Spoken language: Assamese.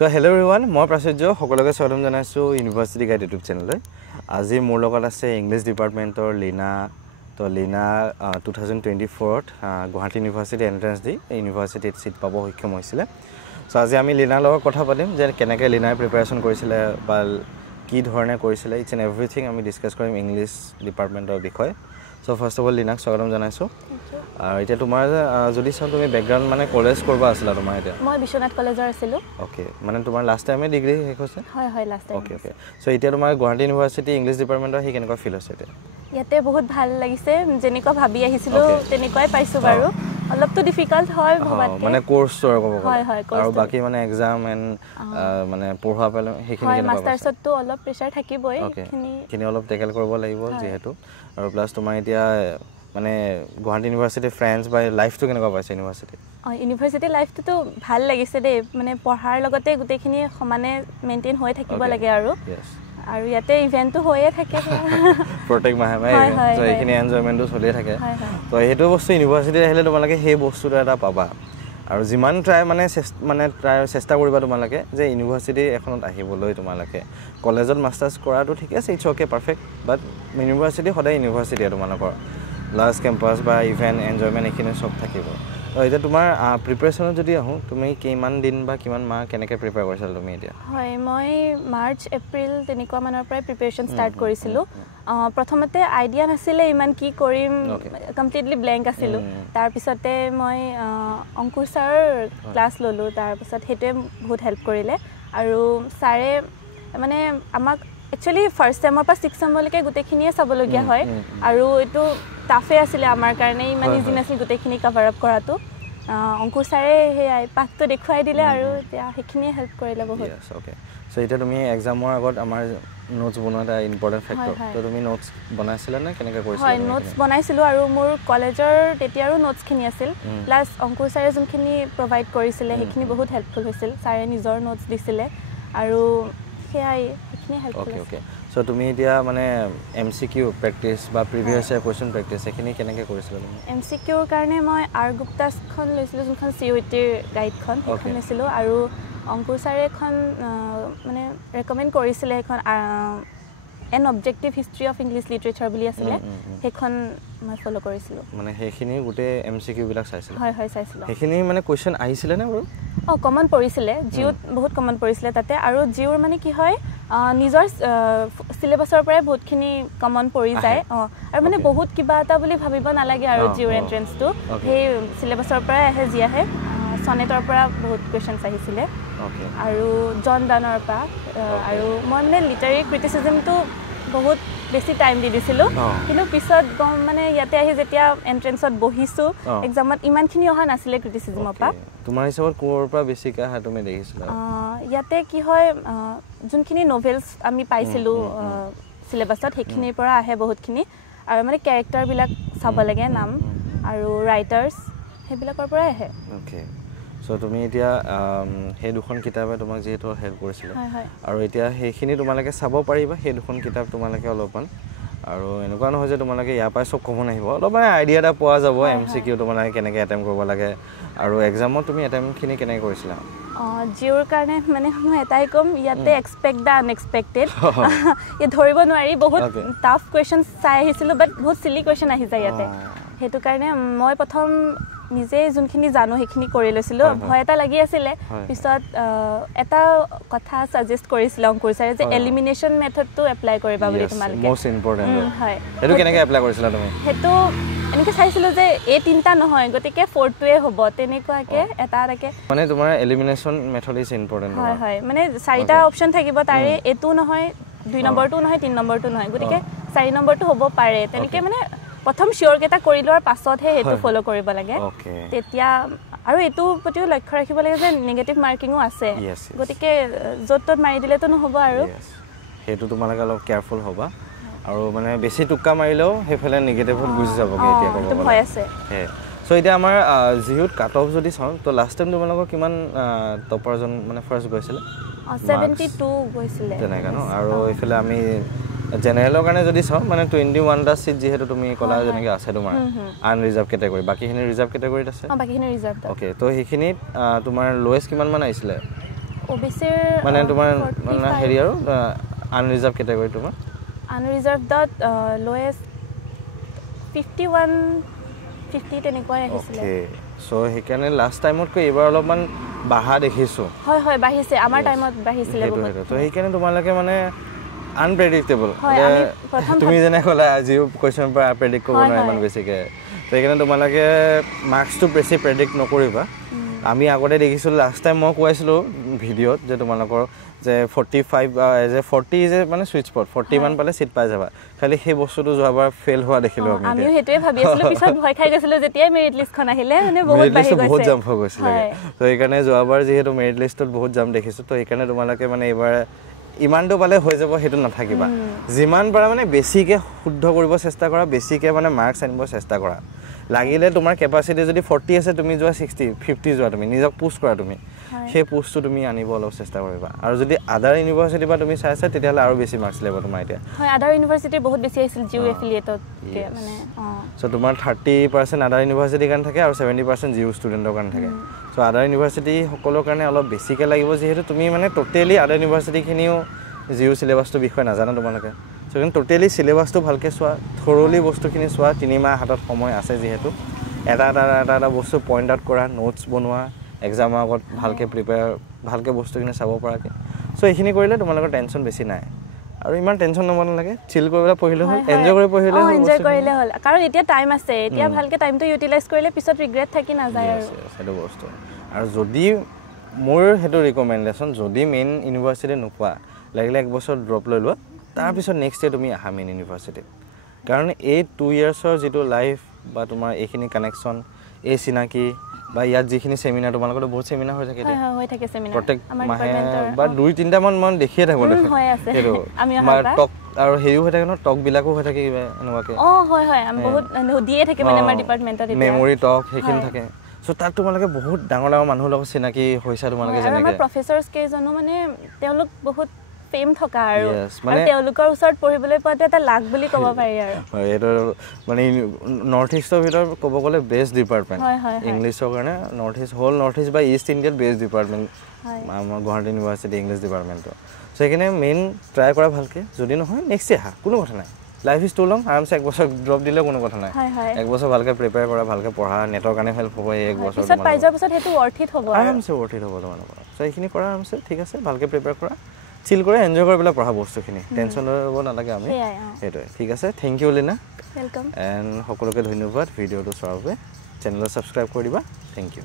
So hello everyone, মই প্ৰাচুৰ্য সকলোকে স্বাগতম জনাইছো ইউনিভাৰ্চিটি গাইড ইউটিউব চেনেললৈ। আজি মোৰ লগত আছে ইংলিছ ডিপাৰ্টমেণ্টৰ লীনা। তো লীনা 2024ত গুৱাহাটী ইউনিভাৰ্চিটি এন্ট্ৰেন্স দি ইউনিভাৰ্চিটিত সিট পাব সক্ষম হৈছিলে। সো আজি আমি লীনাৰ লগত কথা পাতিম যে কেনেকৈ লীনাই প্ৰিপাৰেচন কৰিছিলে বা কি ধৰণে কৰিছিলে, ইটছ এণ্ড এভৰিথিং আমি ডিছকাছ কৰিম ইংলিছ ডিপাৰ্টমেণ্টৰ বিষয়ে। সো ফাৰ্ষ্ট অফ অল লীনাক স্বাগতম জনাইছো। আৰু এতিয়া তোমাৰ যদি চাও তুমি ব্যাকগ্ৰাউণ্ড মানে কলেজ কৰবা আছিলা তোমাৰ এতিয়া? মই বিশ্বনাথ কলেজৰ আছিলো। ওকে, মানে তোমাৰ লাষ্ট টাইমে ডিগ্ৰী শেষ হৈছে? হয় লাষ্ট টাইম। ওকে। সো এতিয়া তোমাৰ গুৱাহাটী ইউনিভাৰ্চিটি ইংলিছ ডিপাৰ্টমেণ্টৰ হি কেনেকুৱা ফিল হৈছে এতিয়া? ইয়াতে বহুত ভাল লাগিছে, যেনেকুৱা ভাবি আহিছিলো তেনেকুৱাই পাইছো বাৰু। অলপতো ডিফিকাল্ট হয় ভবাতকে, মানে কোৰ্সটো আৰু ক'ব হয় আৰু বাকি মানে এক্সাম এণ্ড মানে পঢ়া পেলে সেইখিনি হয় মাষ্টাৰ্ছতটো অলপ প্ৰেছাৰ থাকিবই, সেইখিনি অলপ টেকেল কৰিব লাগিব যিহেতু। আৰু প্লাছ তোমাৰ এতিয়া মানে গুৱাহাটী ইউনিভাৰ্চিটি ফ্ৰেণ্ডছ বা লাইফটো কেনেকুৱা পাইছে ইউনিভাৰ্চিটি? ইউনিভাৰ্চিটি লাইফটো ভাল লাগিছে দেই, মানে পঢ়াৰ লগতে গোটেইখিনি সমানে মেইনটেইন হৈ থাকিব লাগে আৰু ইয়াতে ইভেন্টটো হৈয়ে থাকে প্ৰত্যেক মাহে তো এইখিনি এনজয়মেণ্টটো চলিয়ে থাকে। তো সেইটো বস্তু ইউনিভাৰ্চিটিত আহিলে তোমালোকে সেই বস্তুটো এটা পাবা। আৰু যিমান চেষ্টা কৰিবা তোমালোকে যে ইউনিভাৰ্চিটি এখনত আহিবলৈ তোমালোকে কলেজত মাষ্টাৰ্ছ কৰাটো ঠিক আছে, it's okay perfect, but university সদায় ইউনিভাৰ্চিটি তোমালোকৰ লাৰ্জ কেম্পাছ বা ইভেণ্ট এনজয়মেণ্ট এইখিনি চব থাকিব। তো এতিয়া তোমাৰ প্ৰিপাৰেশ্যনত যদি আহোঁ, তুমি কিমান দিন বা কিমান মাহ কেনেকৈ প্ৰিপেয়াৰ কৰিছিলা তুমি এতিয়া? হয়, মই মাৰ্চ এপ্ৰিল তেনেকুৱা মানৰ পৰাই প্ৰিপেৰেশ্যন ষ্টাৰ্ট কৰিছিলোঁ। প্ৰথমতে আইডিয়া নাছিলে ইমান কি কৰিম, কমপ্লিটলি ব্লেংক আছিলোঁ। তাৰপিছতে মই অংকুৰ ছাৰৰ ক্লাছ ল'লোঁ, তাৰপিছত সেইটোৱে বহুত হেল্প কৰিলে। আৰু ছাৰে মানে আমাক একচুৱেলি ফাৰ্ষ্ট ছেমৰ পৰা ছিক্স ছেমলৈকে গোটেইখিনিয়ে চাবলগীয়া হয়, আৰু এইটো টাফে আছিলে আমাৰ কাৰণে, ইমান ইজি নাছিল গোটেইখিনি কভাৰ আপ কৰাটো। অংকুৰ ছাৰে সেই পাঠটো দেখুৱাই দিলে আৰু এতিয়া সেইখিনিয়ে হেল্প কৰিলে বহুত। ওকে, সো এতিয়া তুমি এক্সামৰ আগত আমাৰ নোটছ বনোৱা এটা ইম্পৰ্টেণ্ট ফেক্টৰ, তো তুমি নোটছ বনাইছিলা নে কেনেকৈ কৰিছিলা? হয়, নোটছ বনাইছিলোঁ, আৰু মোৰ কলেজৰ তেতিয়াৰো নোটছখিনি আছিল, প্লাছ অংকুৰ ছাৰে যোনখিনি প্ৰভাইড কৰিছিলে সেইখিনি বহুত হেল্পফুল হৈছিল। ছাৰে নিজৰ নোটছ দিছিলে আৰু সেয়াই সেইখিনি হেল্পফুল। ওকে, সো তুমি এতিয়া মানে MCQ প্ৰেক্টিছ বা প্ৰিভিয়াছ ইয়াৰ কুৱেশ্যন প্ৰেক্টিছ সেইখিনি কেনেকৈ কৰিছিলা তুমি? MCQৰ কাৰণে মই আৰ গুপ্তাছখন লৈছিলোঁ, যোনখন CUETৰ গাইডখন সেইখন লৈছিলোঁ, আৰু অংকুৰ ছাৰে এখন মানে ৰেকমেণ্ড কৰিছিলে, সেইখন N objective history of English literature বুলি আছিলে, সেইখন মই ফ'ল' কৰিছিলোঁ। মানে সেইখিনি গোটেই MCQ বিলাক চাইছিলোঁ? হয় চাইছিলোঁ। সেইখিনি মানে কুৱেশ্যন আহিছিলে নে বাৰু? কমন পৰিছিলে, জিঅ'ত বহুত কমন পৰিছিলে তাতে, আৰু জিঅ'ৰ মানে কি হয় নিজৰ চিলেবাছৰ পৰাই বহুতখিনি কমন পৰি যায়। আৰু মানে বহুত কিবা এটা বুলি ভাবিব নালাগে আৰু জিঅ'ৰ এণ্ট্ৰেঞ্চটো সেই চিলেবাছৰ পৰাই আহে, যি আহে। চনেটৰ পৰা বহুত কুৱেশ্যনছ আহিছিলে আৰু জন ডানৰ পৰা। আৰু মই মানে লিটাৰী ক্ৰিটিচিজমটো বহুত বেছি টাইম দি দিছিলোঁ, কিন্তু পিছত মানে ইয়াতে আহি যেতিয়া এণ্ট্ৰেঞ্চত বহিছোঁ এক্সামত ইমানখিনি অহা নাছিলে ক্ৰিটিচিজমৰ পৰা। তোমাৰ হিচাপত ক'ৰ পৰা বেছিকৈ আহা তুমি দেখিছিলা? ইয়াতে কি হয়, যোনখিনি নভেলছ আমি পাইছিলোঁ চিলেবাছত সেইখিনিৰ পৰা আহে বহুতখিনি, আৰু মানে কেৰেক্টাৰবিলাক চাব লাগে, নাম আৰু ৰাইটাৰ্ছ সেইবিলাকৰ পৰাই আহে। অ'কে, সো তুমি এতিয়া সেই দুখন কিতাপে তোমাক যিহেতু হেল্প কৰিছিলে, আৰু এতিয়া সেইখিনি তোমালোকে চাব পাৰিবা সেই দুখন কিতাপ তোমালোকে অলপমান। আৰু এনেকুৱা নহয় যে তোমালোকে ইয়াৰ পৰাই চব কমন আহিব, অলপ মানে আইডিয়া এটা পোৱা যাব MCQ তোমালোকে কেনেকৈ এটেম্প কৰিব লাগে। আৰু এক্সামত তুমি এটেম্পখিনি কেনেকৈ কৰিছিলা? জিঅ'ৰ কাৰণে মানে মই এটাই ক'ম, ইয়াতে এক্সপেক্ট দ্য আনএক্সপেক্টেড। ইয়াত ধৰিব নোৱাৰি, বহুত টাফ কুৱেশ্যন চাই আহিছিলোঁ, বাট বহুত চিলি কুৱেশ্যন আহি যায় ইয়াতে। সেইটো কাৰণে মই প্ৰথম নিজে যোনখিনি জানো সেইখিনি কৰি লৈছিলোঁ। ভয় এটা লাগি আছিলে, পিছত এটা কথা ছাজেষ্ট কৰিছিলে অংকুৰ ছাৰে যে এলিমিনেশ্যন মেথডটো এপ্লাই কৰিবা বুলি তোমালোকে। মোষ্ট ইম্পৰ্টেণ্ট হয়, সেইটো কেনেকৈ এপ্লাই কৰিছিলা তুমি? সেইটো এনেকৈ চাইছিলোঁ যে এই তিনিটা নহয়, গতিকে ফ'ৰ্থটোৱে হ'ব, তেনেকুৱাকৈ এটা এটাকৈ। মানে তোমাৰ এলিমিনেশ্যন মেথড ইজ ইম্পৰ্টেণ্ট? হয়, মানে চাৰিটা অপশ্যন থাকিব, তাৰে এইটো নহয়, 2 নম্বৰটো নহয়, 3 নম্বৰটো নহয়, গতিকে 4 নম্বৰটো হ'ব পাৰে। তেনেকৈ মানে প্ৰথম চিয়'ৰকেইটা কৰি লোৱাৰ পাছতহে সেইটো ফ'ল' কৰিব লাগে তেতিয়া। আৰু এইটোৰ প্ৰতিও লক্ষ্য ৰাখিব লাগে যে নিগেটিভ মাৰ্কিঙো আছে, গতিকে য'ত ত'ত মাৰি দিলেতো নহ'ব, আৰু সেইটো তোমালোকে অলপ কেয়াৰফুল হ'বা। আৰু মানে বেছি টোক্কা মাৰিলেও সেইফালে নিগেটিভত গুচি যাবগৈ, এতিয়া ক'ব ভয় আছে। সো এতিয়া আমাৰ জিঅ'ত কাট অফ যদি চাওঁ, তো লাষ্ট টাইম তোমালোকৰ কিমান টপাৰজন মানে ফাৰ্ষ্ট গৈছিলে? 72 গৈছিলে তেনেকৈ ন? আৰু এইফালে আমি জেনেৰেলৰ কাৰণে যদি চাওঁ মানে 21টা সিট যেহেতু তুমি কলা যেনেকৈ আছে তোমাৰ আনৰিজাৰ্ভ কেটেগৰী, বাকিখিনি ৰিজাৰ্ভ কেটেগৰীত আছে? বাকিখিনি ৰিজাৰ্ভ। ওকে, তো সেইখিনিত তোমাৰ লোৱেষ্ট কিমান মান আহিছিলে? ওবিচিৰ মানে তোমাৰ মানে হেৰি আৰু আনৰিজাৰ্ভ কেটেগৰী তোমাৰ আনৰিজাৰ্ভডত লোৱেষ্ট 51-50 তেনেকুৱাই আহিছিলে সো সেইকাৰণে লাষ্ট টাইমতকৈ এইবাৰ অলপমান বাঢ়া দেখিছোঁ হয় হয় বাঢ়িছে আমাৰ টাইমত বাঢ়িছিলে বহুত তো সেইকাৰণে তোমালোকে মানে আনপ্ৰেডিক্টেবল প্ৰথম তুমি যেনে ক'লা আজিও কুৱেশ্যন পৰা প্ৰেডিক্ট কৰিব নোৱাৰে ইমান বেছিকৈ তো সেইকাৰণে তোমালোকে মাৰ্কছটো বেছি প্ৰেডিক্ট নকৰিবা আমি আগতে দেখিছিলোঁ লাষ্ট টাইম মই কৈছিলোঁ ভিডিঅ'ত যে তোমালোকৰ যে 40 যে মানে সুইট স্পট 40 মান পালে চিট পাই যাবা খালি সেই বস্তুটো যোৱাবাৰ ফেইল হোৱা দেখিলোঁ আমি হেতুৱে ভাবি আছিলোঁ পিছত ভয় খাই গৈছিলোঁ যেতিয়া মেৰিট লিষ্টখন আহিলে মানে বহুত বাঢ়ি গৈছে বহুত জাম্প হৈ গৈছিল তো সেইকাৰণে যোৱাবাৰ যিহেতু মেৰিট লিষ্টত বহুত জাম্প দেখিছোঁ তো সেইকাৰণে তোমালোকে মানে এইবাৰ ইমানটো পালে হৈ যাব সেইটো নাথাকিবা যিমান পাৰা মানে বেছিকৈ শুদ্ধ কৰিব চেষ্টা কৰা বেছিকৈ মানে মাৰ্কছ আনিব চেষ্টা কৰা লাগিলে তোমাৰ কেপাচিটি যদি 40 আছে তুমি যোৱা 60-50 যোৱা তুমি নিজক পুশ কৰা তুমি সেই পুশটো তুমি আনিব অলপ চেষ্টা কৰিবা আৰু যদি আদাৰ ইউনিভাৰ্চিটি বা তুমি চাইছা তেতিয়াহ'লে আৰু বেছি মাৰ্কছ লাগিব তোমাৰ এতিয়া হয় আদাৰ ইউনিভাৰ্চিটিৰ বহুত বেছি আহিছিল জিউ এফিলিয়েটত মানে সো তোমাৰ 30% আদাৰ ইউনিভাৰ্চিটিৰ কাৰণে থাকে আৰু 70% জিউ ষ্টুডেণ্টৰ কাৰণে থাকে সো আদাৰ ইউনিভাৰ্চিটি সকলৰ কাৰণে অলপ বেছিকৈ লাগিব যিহেতু তুমি মানে টোটেলি আদাৰ ইউনিভাৰ্চিটিখিনিও জিউ চিলেবাছটোৰ বিষয়ে নাজানা তোমালোকে সো কিন্তু টোটেলি চিলেবাছটো ভালকৈ চোৱা থৰলি বস্তুখিনি চোৱা 3 মাহ হাতত সময় আছে যিহেতু এটা বস্তু পইণ্ট আউট কৰা নোটছ বনোৱা এক্সামৰ আগত ভালকৈ প্ৰিপেয়াৰ ভালকৈ বস্তুখিনি চাব পৰাকৈ সো এইখিনি কৰিলে তোমালোকৰ টেনশ্যন বেছি নাই আৰু ইমান টেনশ্যন ল'ব নালাগে চিল কৰিবলৈ পঢ়িলে হ'ল এনজয় কৰি পঢ়িলে হ'ল এনজয় কৰিলে হ'ল কাৰণ এতিয়া টাইম আছে এতিয়া ভালকৈ টাইমটো ইউটিলাইজ কৰিলে পিছত ৰিগ্ৰেট থাকি নাযায় আৰু সেইটো বস্তু আৰু যদি মোৰ সেইটো ৰিকমেণ্ডেশ্যন যদি মেইন ইউনিভাৰ্চিটি নোপোৱা লাগিলে 1 বছৰ ড্ৰপ লৈ লোৱা তাৰপিছত নেক্সট ইয়েৰ তুমি আহা মেইন ইউনিভাৰ্চিটিত কাৰণ এই 2 ইয়াৰ্ছৰ যিটো লাইফ বা তোমাৰ এইখিনি কানেকশ্যন এই চিনাকি বা ইয়াত যিখিনি চেমিনাৰ তোমালোকৰ বহুত চেমিনাৰ হৈ থাকে প্ৰত্যেক মাহে বা 2-3টা মান দেখিয়ে থাকোঁ সেইটো আমাৰ টক আৰু হেৰিও হৈ থাকে ন টকবিলাকো হৈ থাকে কিবা এনেকুৱাকৈ হয় হয় আমি বহুত দিয়ে থাকে মানে আমাৰ ডিপাৰ্টমেণ্টত মেমৰি টক সেইখিনি থাকে সো তাত তোমালোকে বহুত ডাঙৰ মানুহৰ লগত চিনাকি হৈছা তোমালোকে যেনেকৈ আমাৰ প্ৰফেচাৰ্ছ কেইজনো মানে তেওঁলোক বহুত ফেম থকা আৰু তেওঁলোকৰ ওচৰত পঢ়িবলৈ পোৱাটো এটা লাক বুলি ক'ব পাৰি আৰু এইটো মানে নৰ্থ ইষ্টৰ ভিতৰত ক'ব গ'লে বেষ্ট ডিপাৰ্টমেণ্ট ইংলিছৰ কাৰণে নৰ্থ ইষ্ট বা ইষ্ট ইণ্ডিয়াত বেষ্ট ডিপাৰ্টমেণ্ট আমাৰ গুৱাহাটী ইউনিভাৰ্চিটি ইংলিছ ডিপাৰ্টমেণ্টৰ চ' সেইকাৰণে মেইন ট্ৰাই কৰা ভালকৈ যদি নহয় নেক্সট আহা কোনো কথা নাই লাইফ ইজ টু লং আৰামছে 1 বছৰ ড্ৰপ দিলেও কোনো কথা নাই 1 বছৰ ভালকৈ প্ৰিপেয়াৰ কৰা ভালকৈ পঢ়া নেটৰ কাৰণে হেল্প হ'ব 1 বছৰ পিছত পাই যোৱাৰ পিছত সেইটো ৱৰ্থ ইট হ'ব আৰামছে ৱৰ্থ ইট হ'ব তোমালোকৰ চ' এইখিনি কৰা আৰামছে ঠিক আছে ভালকৈ প্ৰিপেয়াৰ কৰা চিল কৰি এনজয় কৰি পেলাই পঢ়া বস্তুখিনি টেনশ্যন ল'ব নালাগে আমি সেইটোৱে ঠিক আছে thank you Leena welcome and সকলোকে ধন্যবাদ ভিডিঅ'টো চোৱাৰ বাবে চেনেলটো ছাবস্ক্ৰাইব কৰি দিবা থেংক ইউ